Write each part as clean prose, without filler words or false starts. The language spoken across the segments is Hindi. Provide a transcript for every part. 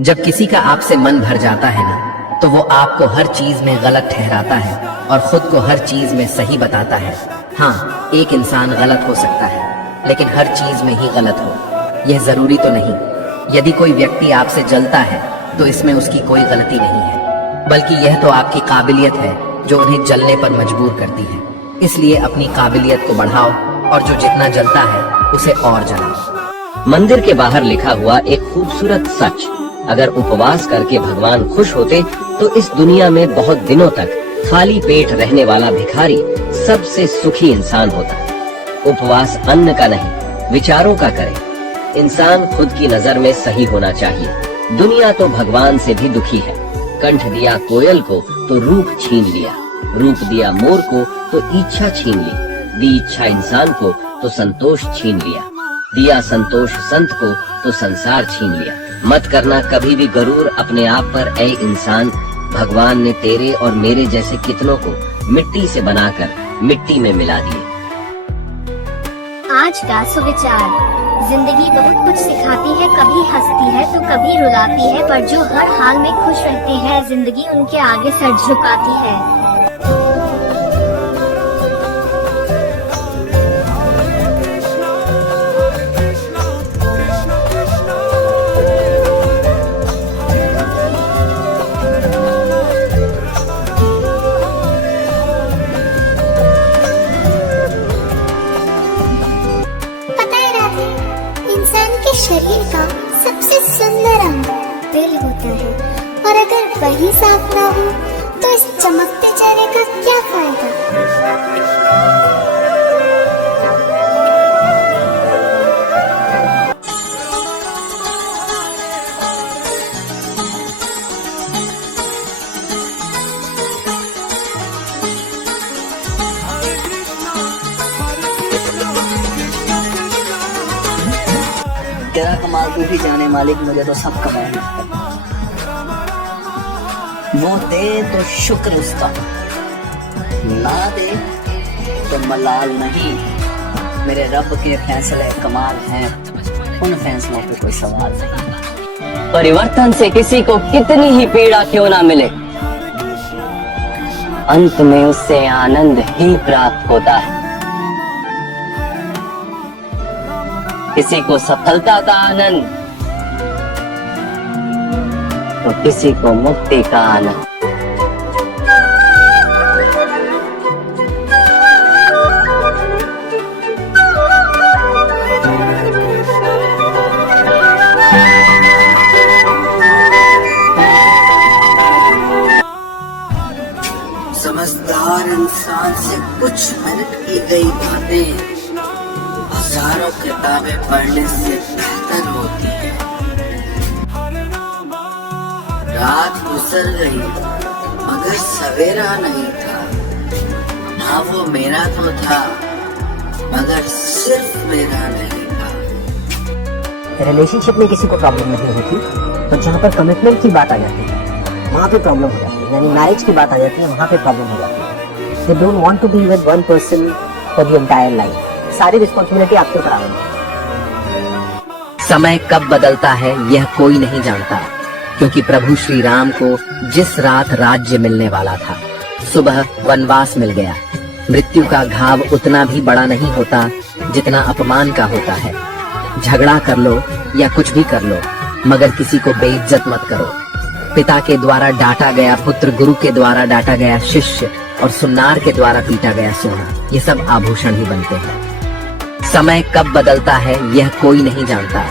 जब किसी का आपसे मन भर जाता है ना, तो वो आपको हर चीज में गलत ठहराता है और खुद को हर चीज में सही बताता है। हाँ, एक इंसान गलत हो सकता है, लेकिन हर चीज में ही गलत हो, यह जरूरी तो नहीं। यदि कोई व्यक्ति आपसे जलता है, तो इसमें उसकी कोई गलती नहीं है, बल्कि यह तो आपकी काबिलियत है जो उन्हें जलने पर मजबूर करती है। इसलिए अपनी काबिलियत को बढ़ाओ और जो जितना जलता है उसे और जलाओ। मंदिर के बाहर लिखा हुआ एक खूबसूरत सच, अगर उपवास करके भगवान खुश होते तो इस दुनिया में बहुत दिनों तक खाली पेट रहने वाला भिखारी सबसे सुखी इंसान होता। उपवास अन्न का नहीं, विचारों का करे। इंसान खुद की नजर में सही होना चाहिए। दुनिया तो भगवान से भी दुखी है। कंठ दिया कोयल को तो रूप छीन लिया, रूप दिया मोर को तो इच्छा छीन ली, दी इच्छा इंसान को तो संतोष छीन लिया, दिया संतोष संत को तो संसार छीन लिया। मत करना कभी भी गरूर अपने आप पर, ऐ इंसान। भगवान ने तेरे और मेरे जैसे कितनों को मिट्टी से बनाकर मिट्टी में मिला दिए। आज का सुविचार। जिंदगी बहुत कुछ सिखाती है, कभी हंसती है तो कभी रुलाती है, पर जो हर हाल में खुश रहते हैं जिंदगी उनके आगे सर झुकाती है। शरीर का सबसे सुंदर अंग दिल होता है, और अगर वही साफ ना हो तो इस चमकते चेहरे का क्या फायदा। तेरा कमाल तू ही जाने मालिक, मुझे तो सब कमाल है। वो दे तो शुक्र उसका, ना दे तो मलाल नहीं। मेरे रब के फैसले कमाल हैं, उन फैसलों पे कोई सवाल नहीं। परिवर्तन से किसी को कितनी ही पीड़ा क्यों ना मिले, अंत में उससे आनंद ही प्राप्त होता है। किसी को सफलता का आनंद तो किसी को मुक्ति का आनंद। समझदार इंसान से कुछ मिनट की गई बातें हजारों किताबें पढ़ने से बेहतर होती है। रात गुजर गई मगर सवेरा नहीं था। हाँ, वो मेरा तो था मगर सिर्फ मेरा नहीं था। रिलेशनशिप में किसी को प्रॉब्लम नहीं होती, तो जहाँ पर कमिटमेंट की बात आ जाती है वहाँ पे प्रॉब्लम हो जाती है, यानी मैरिज की बात आ जाती है वहाँ पे प्रॉब्लम हो जाती है। They don't want to be with one person for the entire life. सारी रिस्पॉन्सिबिलिटी आपके ऊपर आ गई। समय कब बदलता है यह कोई नहीं जानता, क्योंकि प्रभु श्री राम को जिस रात राज्य मिलने वाला था, सुबह वनवास मिल गया। मृत्यु का घाव उतना भी बड़ा नहीं होता जितना अपमान का होता है। झगड़ा कर लो या कुछ भी कर लो, मगर किसी को बेइज्जत मत करो। पिता के द्वारा डांटा गया पुत्र, गुरु के द्वारा डांटा गया शिष्य और सुनार के द्वारा पीटा गया सोना, ये सब आभूषण ही बनते हैं। समय कब बदलता है यह कोई नहीं जानता,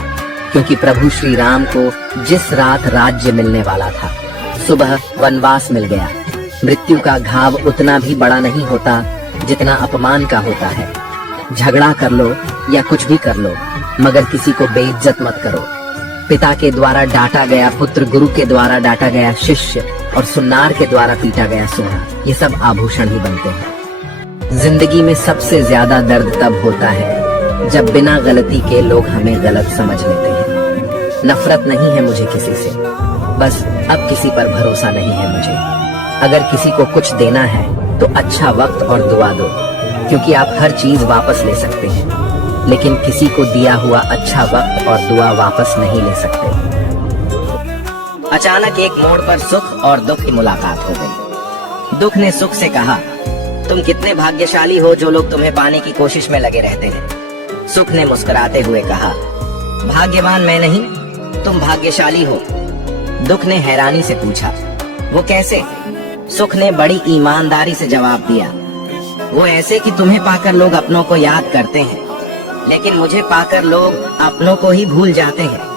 क्योंकि प्रभु श्री राम को जिस रात राज्य मिलने वाला था, सुबह वनवास मिल गया। मृत्यु का घाव उतना भी बड़ा नहीं होता जितना अपमान का होता है। झगड़ा कर लो या कुछ भी कर लो, मगर किसी को बेइज्जत मत करो। पिता के द्वारा डांटा गया पुत्र, गुरु के द्वारा डांटा गया शिष्य और सुनार के द्वारा पीटा गया सोना, ये सब आभूषण ही बनते हैं। जिंदगी में सबसे ज्यादा दर्द तब होता है जब बिना गलती के लोग हमें गलत समझ लेते हैं। नफरत नहीं है मुझे किसी से, बस अब किसी पर भरोसा नहीं है मुझे। अगर किसी को कुछ देना है तो अच्छा वक्त और दुआ दो, क्योंकि आप हर चीज वापस ले सकते हैं, लेकिन किसी को दिया हुआ अच्छा वक्त और दुआ वापस नहीं ले सकते। अचानक एक मोड़ पर सुख और दुख की मुलाकात हो गई। दुख ने सुख से कहा, तुम कितने भाग्यशाली हो जो लोग तुम्हें पाने की कोशिश में लगे रहते हैं। सुख ने मुस्कुराते हुए कहा, भाग्यवान मैं नहीं, तुम भाग्यशाली हो। दुख ने हैरानी से पूछा, वो कैसे? सुख ने बड़ी ईमानदारी से जवाब दिया, वो ऐसे कि तुम्हें पाकर लोग अपनों को याद करते हैं, लेकिन मुझे पाकर लोग अपनों को ही भूल जाते हैं।